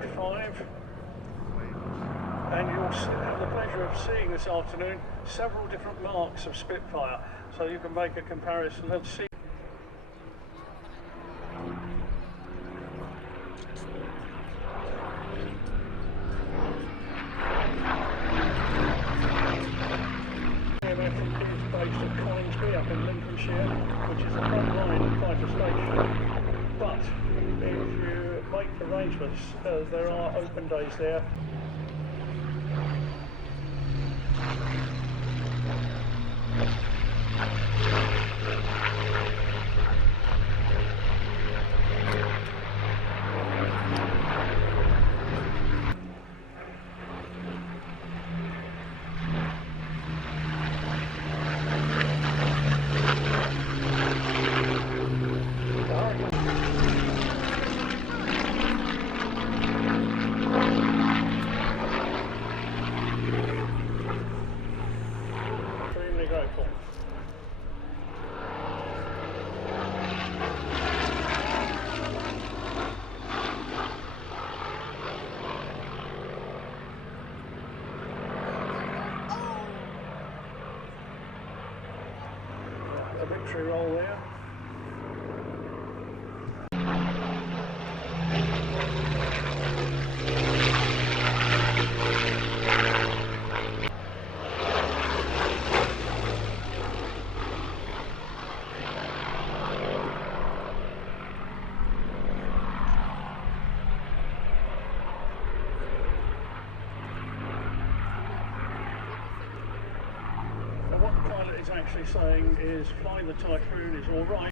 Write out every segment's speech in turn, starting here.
Mach 5, and you'll have the pleasure of seeing this afternoon several different marks of Spitfire, so you can make a comparison. Let's see. Based at Coningsby up in Lincolnshire, which is the front line of quite a station. But if you make arrangements, there are open days there. A victory roll there. What the pilot is actually saying is flying the Typhoon is all right.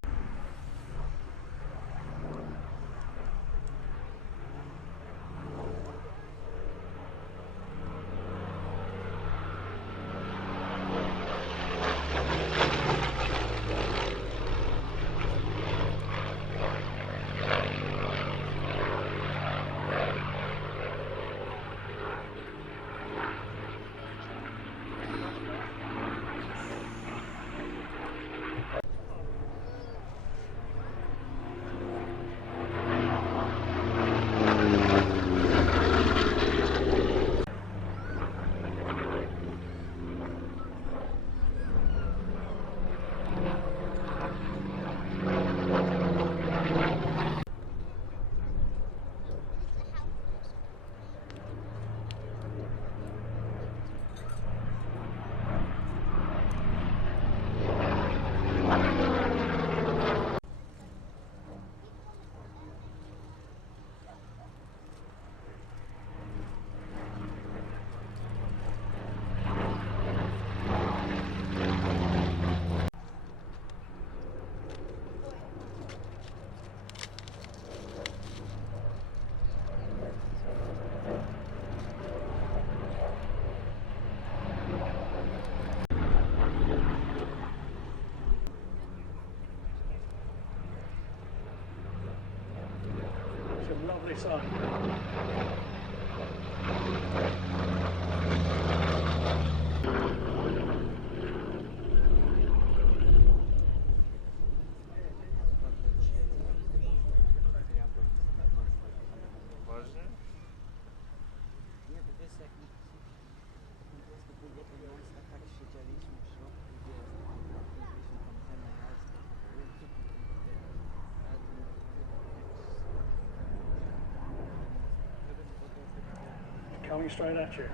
Lovely sun. Coming straight at you.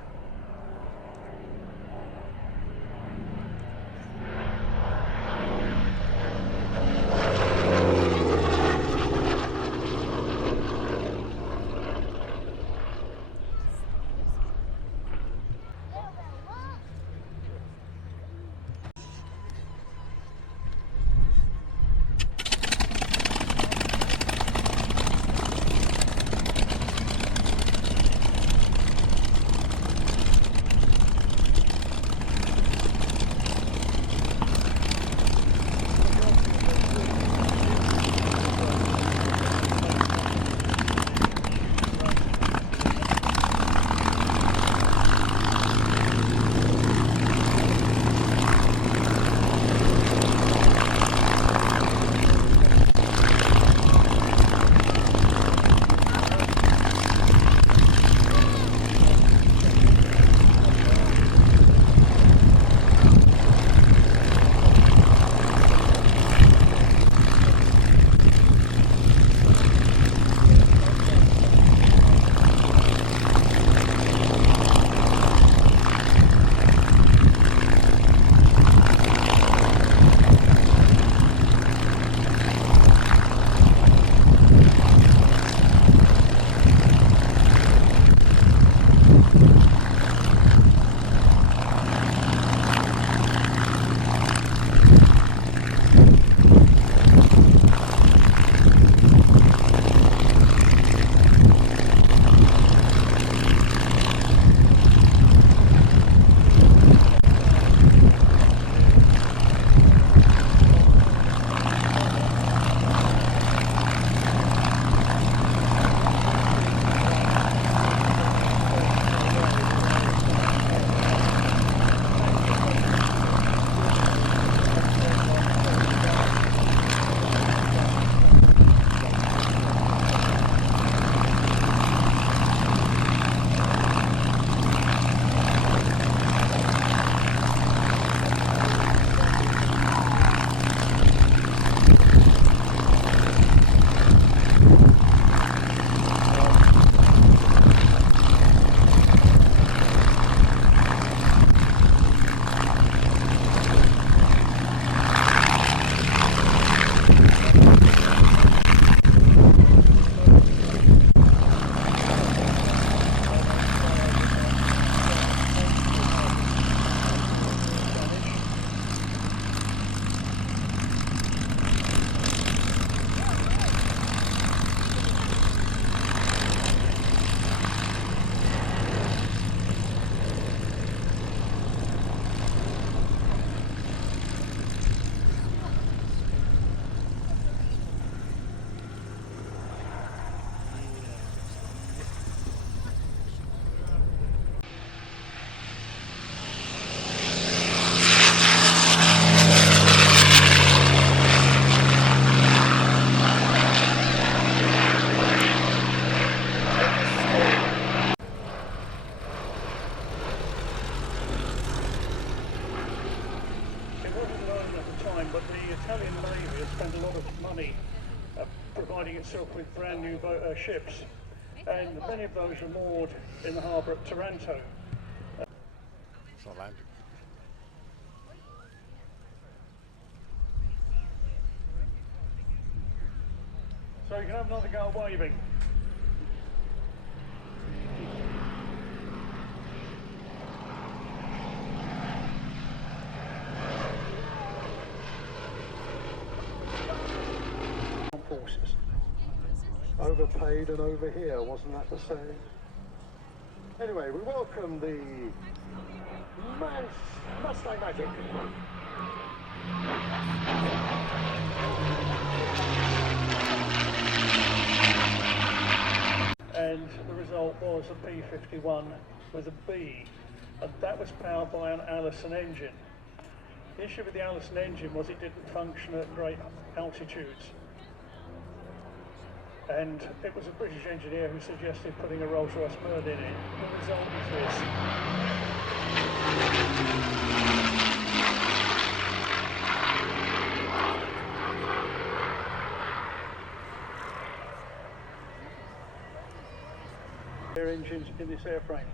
has spent a lot of money providing itself with brand new ships, and many of those are moored in the harbour at Taranto. It's not landing. So you can have another go at waving. Forces. Overpaid and over here, wasn't that the same? Anyway, we welcome the Mustang Magic. And the result was a P-51 with a B, and that was powered by an Allison engine. The issue with the Allison engine was it didn't function at great altitudes. And it was a British engineer who suggested putting a Rolls-Royce Merlin in it. The result was this. Air engines in this airframe.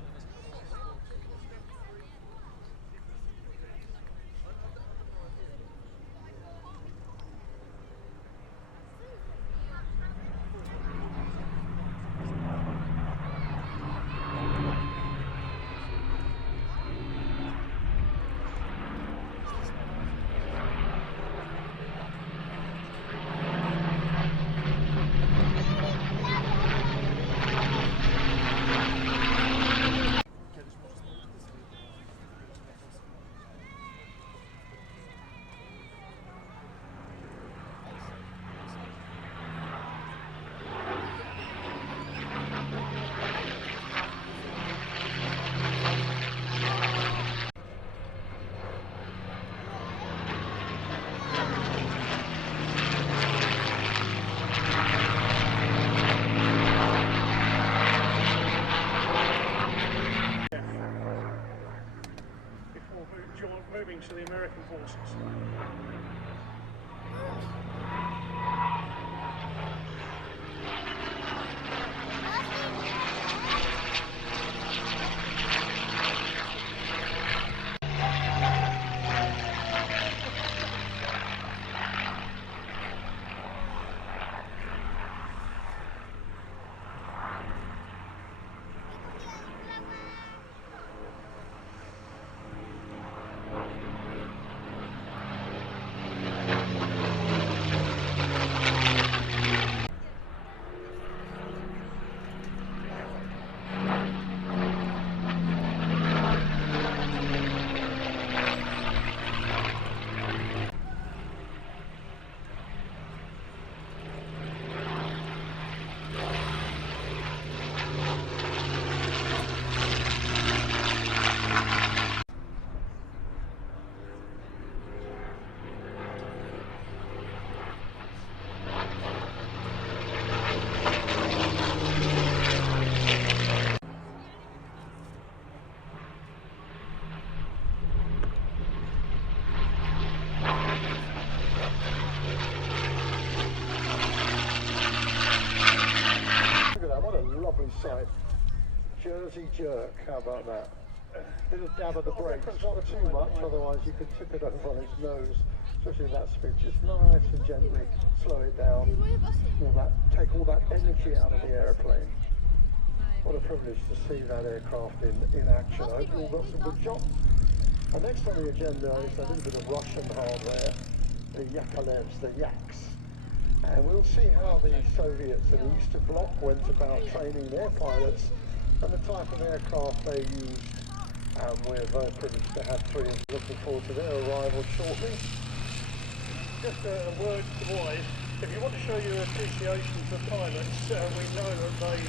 Moving to the American forces. Side. Jersey jerk, how about that? Little dab of the brakes, not too much, otherwise you could tip it over on his nose, especially at that speed. Just nice and gently slow it down. Take all that energy out of the airplane. What a privilege to see that aircraft in action. I hope you all got some good shots. And next on the agenda is a little bit of Russian hardware, the Yakovlevs, the Yaks. And we'll see how the Soviets and the Eastern Bloc went about training their pilots and the type of aircraft they used. And we're very privileged to have three, and looking forward to their arrival shortly. Just a word to the boys, if you want to show your appreciation for pilots, we know that they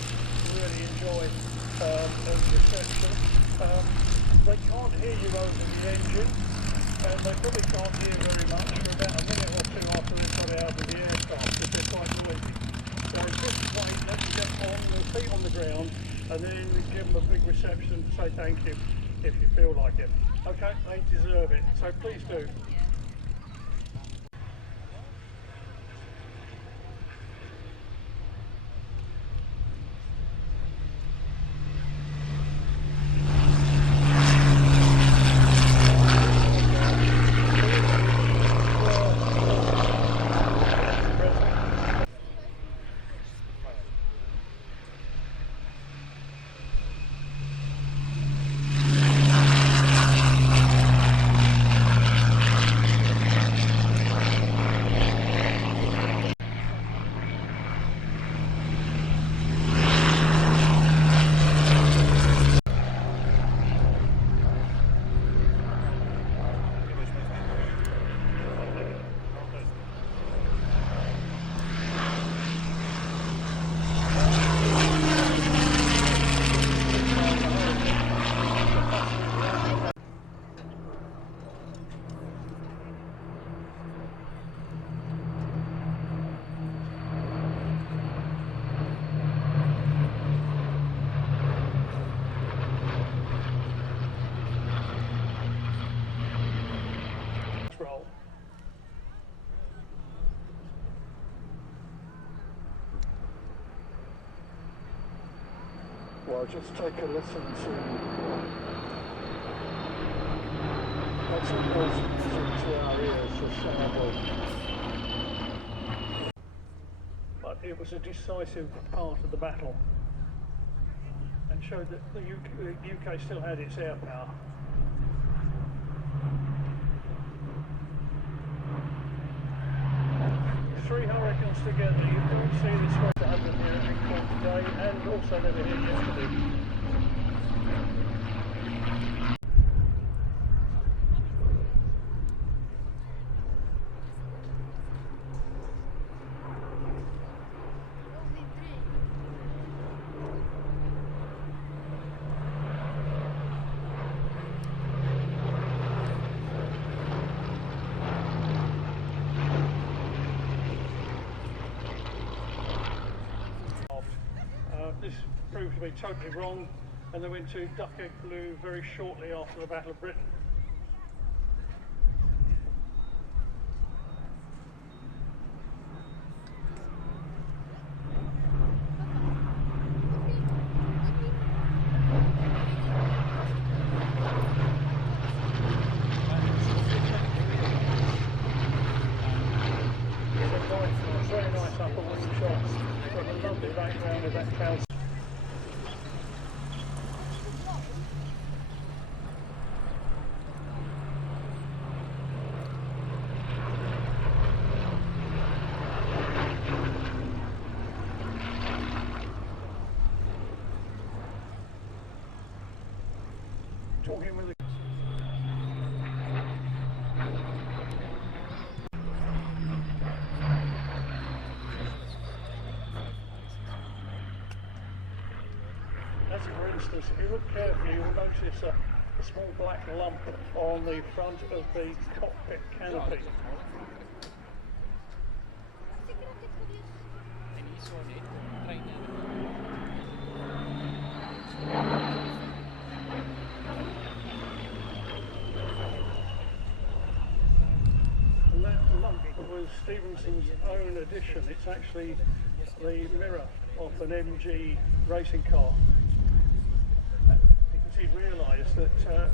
really enjoy the reception. They can't hear you over the engine, and they probably can't hear very much for about a minute or two after they've got out of the aircraft, because they're quite noisy. So just wait, let them get on, their feet on the ground, and then give them a big reception to say thank you, if you feel like it. Okay, they deserve it, so please do. Well, just take a listen to what's music to our ears, the sound of. But it was a decisive part of the battle and showed that the UK still had its air power. Three hurricanes together, you can see this was happened here at Headcorn today and also over here yesterday. This proved to be totally wrong, and they went to duck egg blue very shortly after the Battle of Britain. Very nice upper wing shots, got a lovely background of that cloud. Talking with the as for instance, if you look carefully, you'll notice a small black lump on the front of the cockpit canopy. And that lump was Stephenson's own addition. It's actually the mirror of an MG racing car. He realised that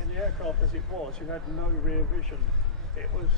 in the aircraft as it was, you had no rear vision. It was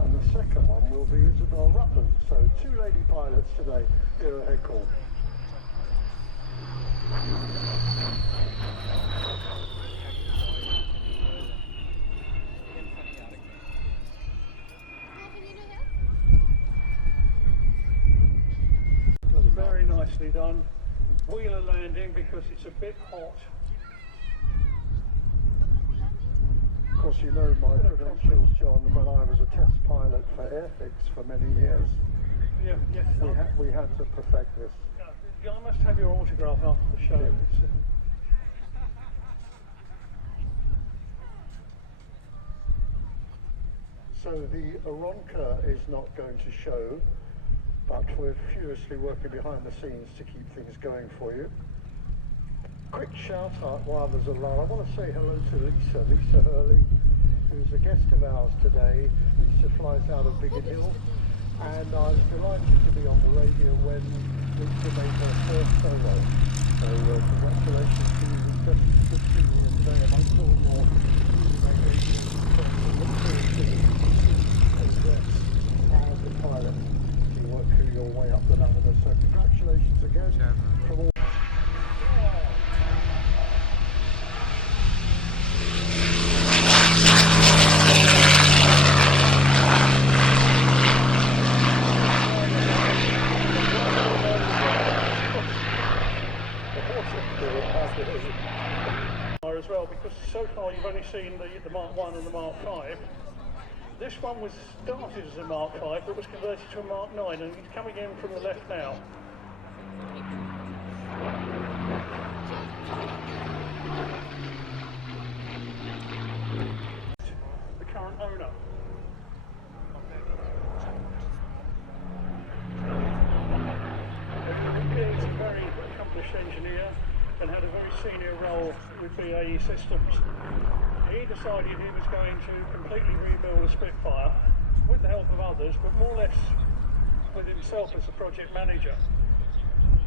and the second one will be Isabel Rutland. So two lady pilots today here at Headcorn. very nicely done. Wheeler landing because it's a bit hot. Of course, you know my credentials, John, when I was a test pilot for Airfix for many years. Yeah, yes. We had to perfect this. Yeah, I must have your autograph after the show. Yeah. So the Aronca is not going to show, but we're furiously working behind the scenes to keep things going for you. Quick shout out while there's a lull. I want to say hello to Lisa Hurley, who's a guest of ours today. Lisa flies out of Biggin Hill, and I was delighted to be on the radio when Lisa made her first solo. So congratulations to you. It's good to see you here today, and I'm sure you're as a pilot, you work through your way up the ladder. So congratulations again from all. As well, because so far you've only seen the Mark 1 and the Mark 5. This one was started as a Mark 5 but was converted to a Mark 9, and he's coming in from the left now. The current owner. He's a very accomplished engineer and had a very senior role with BAE Systems. He decided he was going to completely rebuild a Spitfire with the help of others, but more or less with himself as the project manager.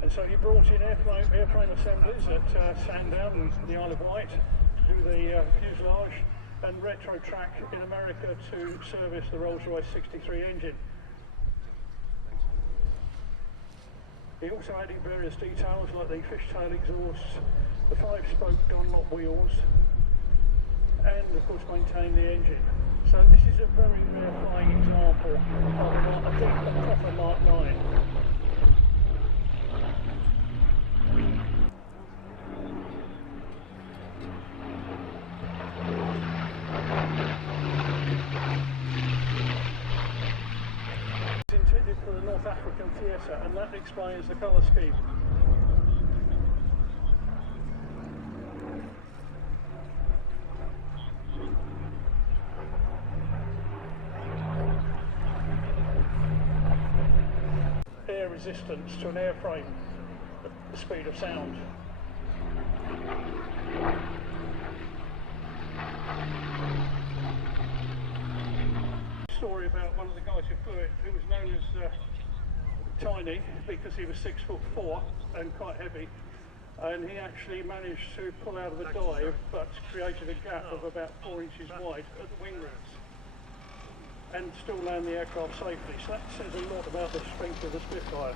And so he brought in airframe assemblies at Sandown in the Isle of Wight to do the fuselage, and retro track in America to service the Rolls-Royce 63 engine. He also added various details like the fishtail exhausts, the 5-spoke Dunlop wheels, and of course maintained the engine. So this is a very rare flying example of a proper Mark 9. For the North African theatre, and that explains the colour scheme. Air resistance to an airframe at the speed of sound. Story about one of the guys who flew it, who was known as Tiny because he was 6'4" and quite heavy, and he actually managed to pull out of the dive but created a gap of about 4 inches wide at the wing roots and still land the aircraft safely. So that says a lot about the strength of the Spitfire.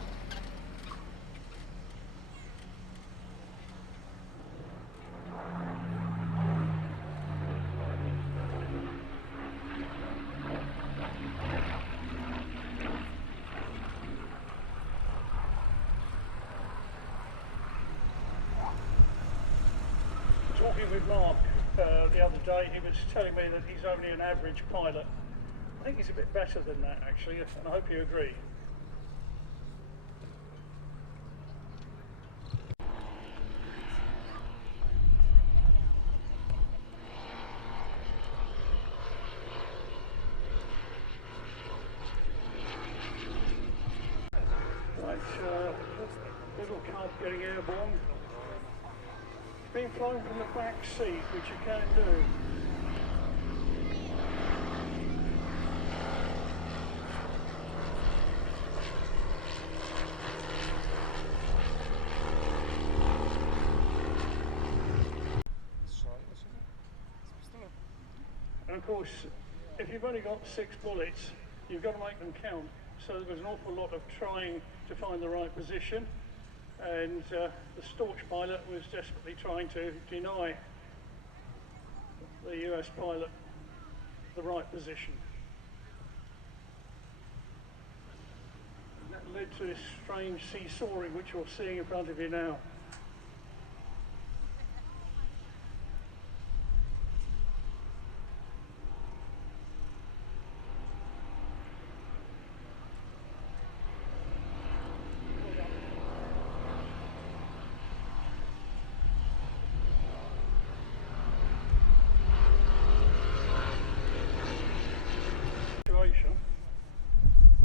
Talking with Mark the other day, he was telling me that he's only an average pilot. I think he's a bit better than that actually, and I hope you agree. Right, little cub getting airborne. Being flown from the back seat, which you can do. And of course, if you've only got 6 bullets, you've got to make them count. So there's an awful lot of trying to find the right position. And the staunch pilot was desperately trying to deny the US pilot the right position. And that led to this strange seesawing which you're seeing in front of you now.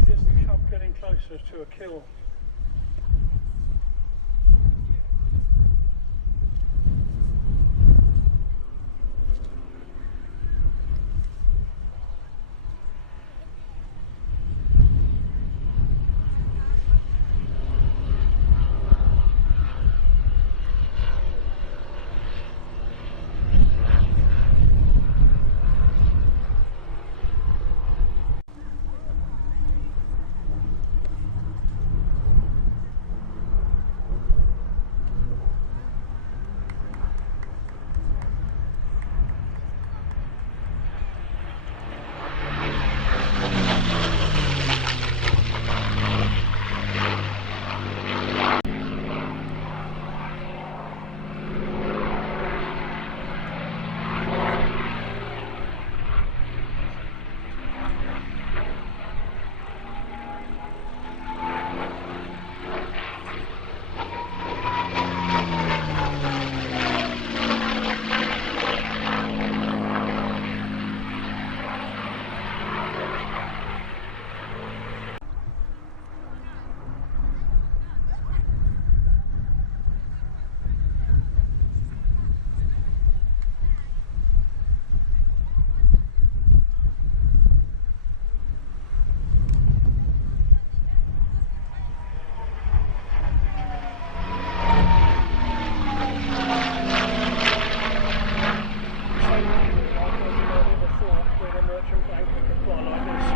Is the cub getting closer to a kill? actual bank we can fly like this.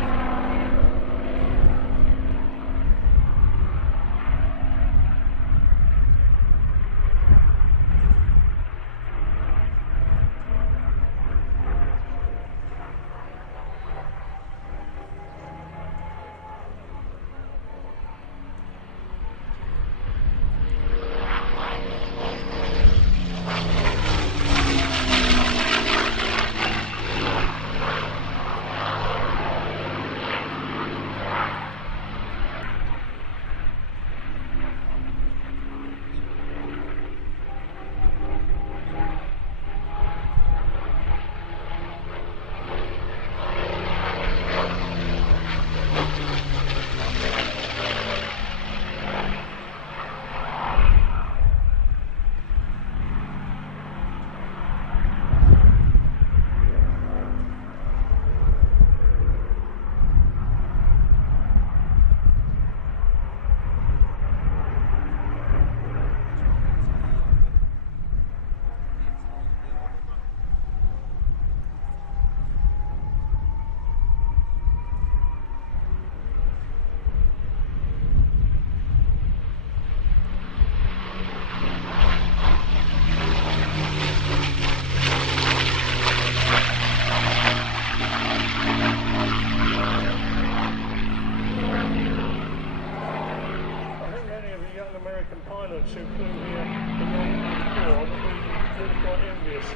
Pilots who flew here the night before that we really got envious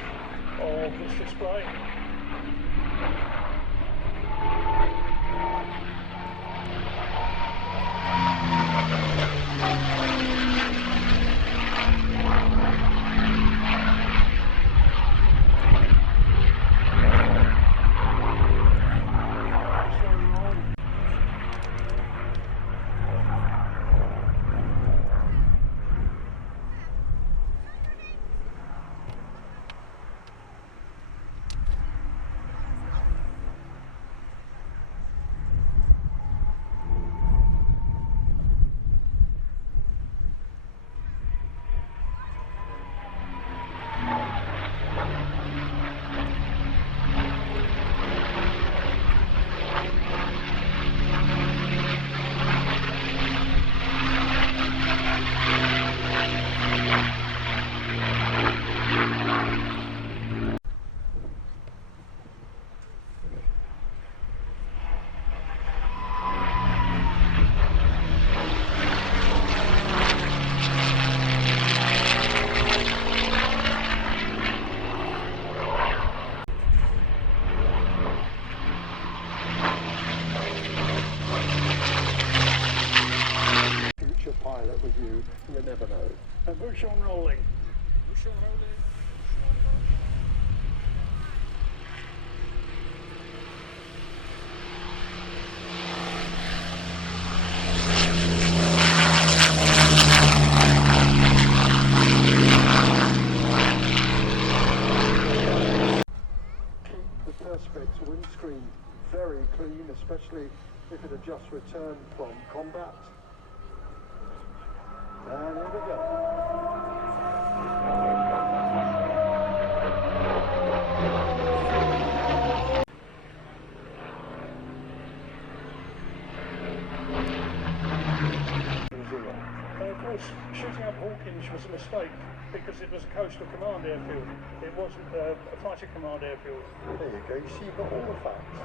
of this display. You never know. And push on rolling. Push on rolling. Keep the Perspex windscreen very clean, especially if it had just returned from combat. And here we go. Of course, shooting up Hawkinge was a mistake because it was a coastal command airfield. It wasn't a fighter command airfield. There you go, you see you've got all the facts.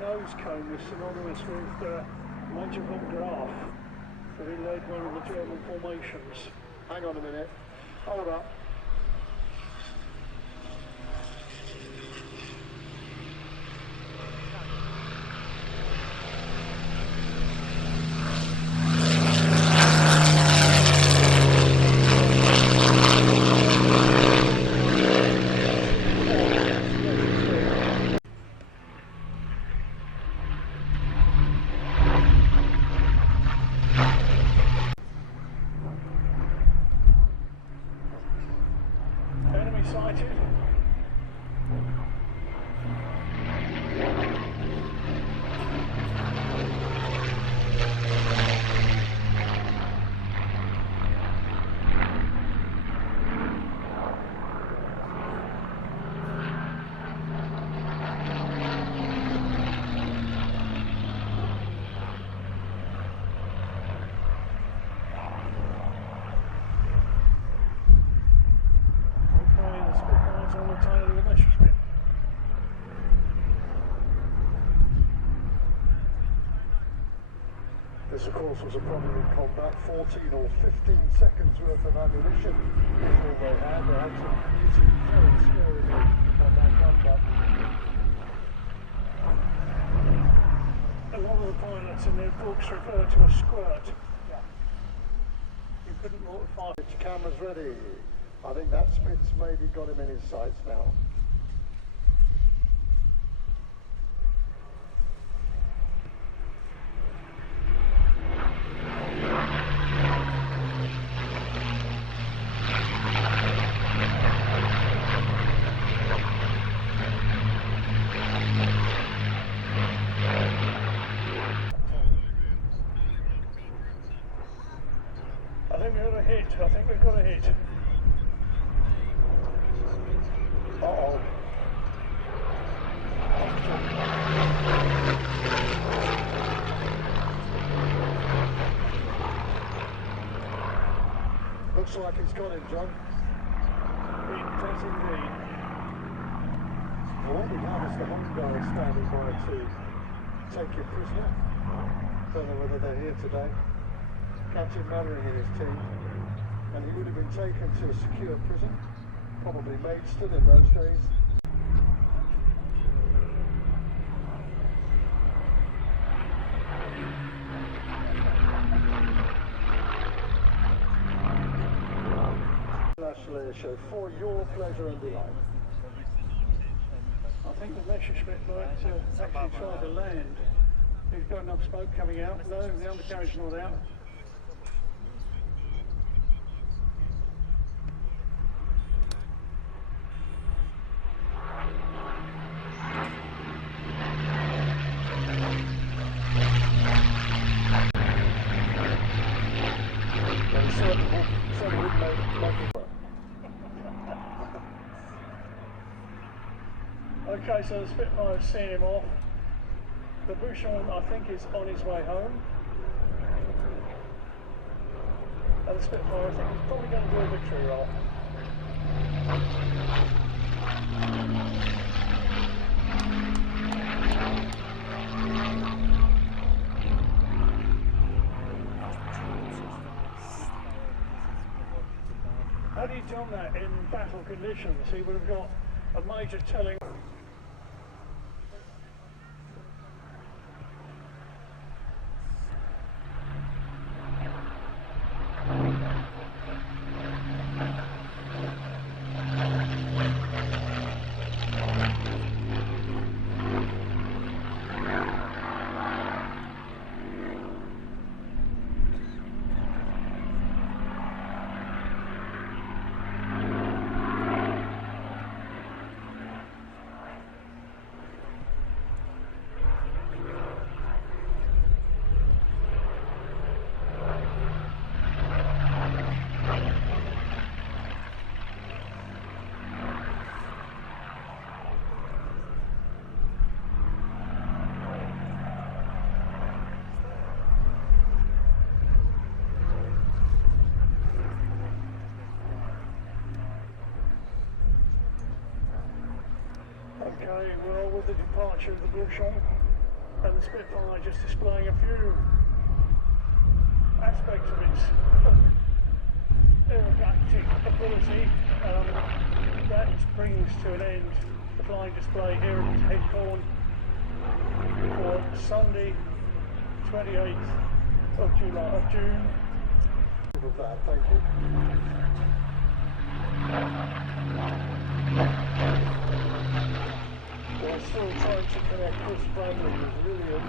Nose cone was synonymous with Major von Graf, who led one of the German formations. Hang on a minute. Hold up. excited? This, of course, was a problem in combat. 14 or 15 seconds worth of ammunition is all they had. They had to use it very sparingly on that gun button. A lot of the pilots in their books refer to a squirt. You couldn't fire. Camera's ready. I think that Spitz maybe got him in his sights now. I think we've got a hit. Uh-oh. Looks like he's got him, John. It does indeed. Well, what we have is the home guard standing by to take your prisoner. Don't know whether they're here today. Captain Merlin and his team. And he would have been taken to a secure prison, probably Maidstone in those days. National Airshow for your pleasure and delight. I think the Messerschmitt might actually try to land. He's got enough smoke coming out. No, the undercarriage's not out. Okay, so the Spitfire's seen him off. The Bouchon, I think, is on his way home. And the Spitfire, I think, is probably going to do a victory roll. Had he done that in battle conditions, he would have got a major telling. Okay, we're all with the departure of the Bouchon and the Spitfire just displaying a few aspects of its aerobatic ability. That brings to an end the flying display here at Headcorn for Sunday, 28th of June. With that, thank you. We're still trying to connect Chris Bradley with Lillian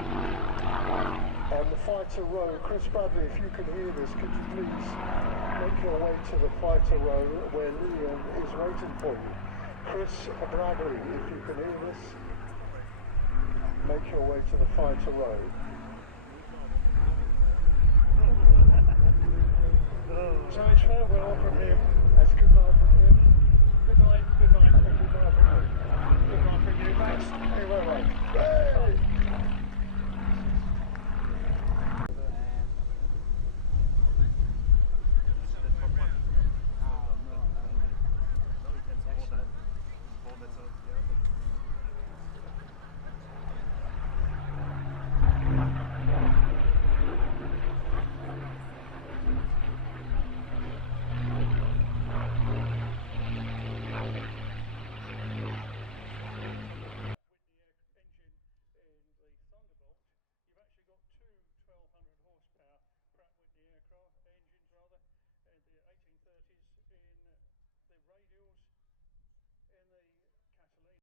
on the fighter row. Chris Bradley, if you can hear this, could you please make your way to the fighter row where Lillian is waiting for you? Chris Bradley, if you can hear this, make your way to the fighter road. So it's farewell from him. That's good night from him. Good night from you. Good night from you, Max. Anyway, right.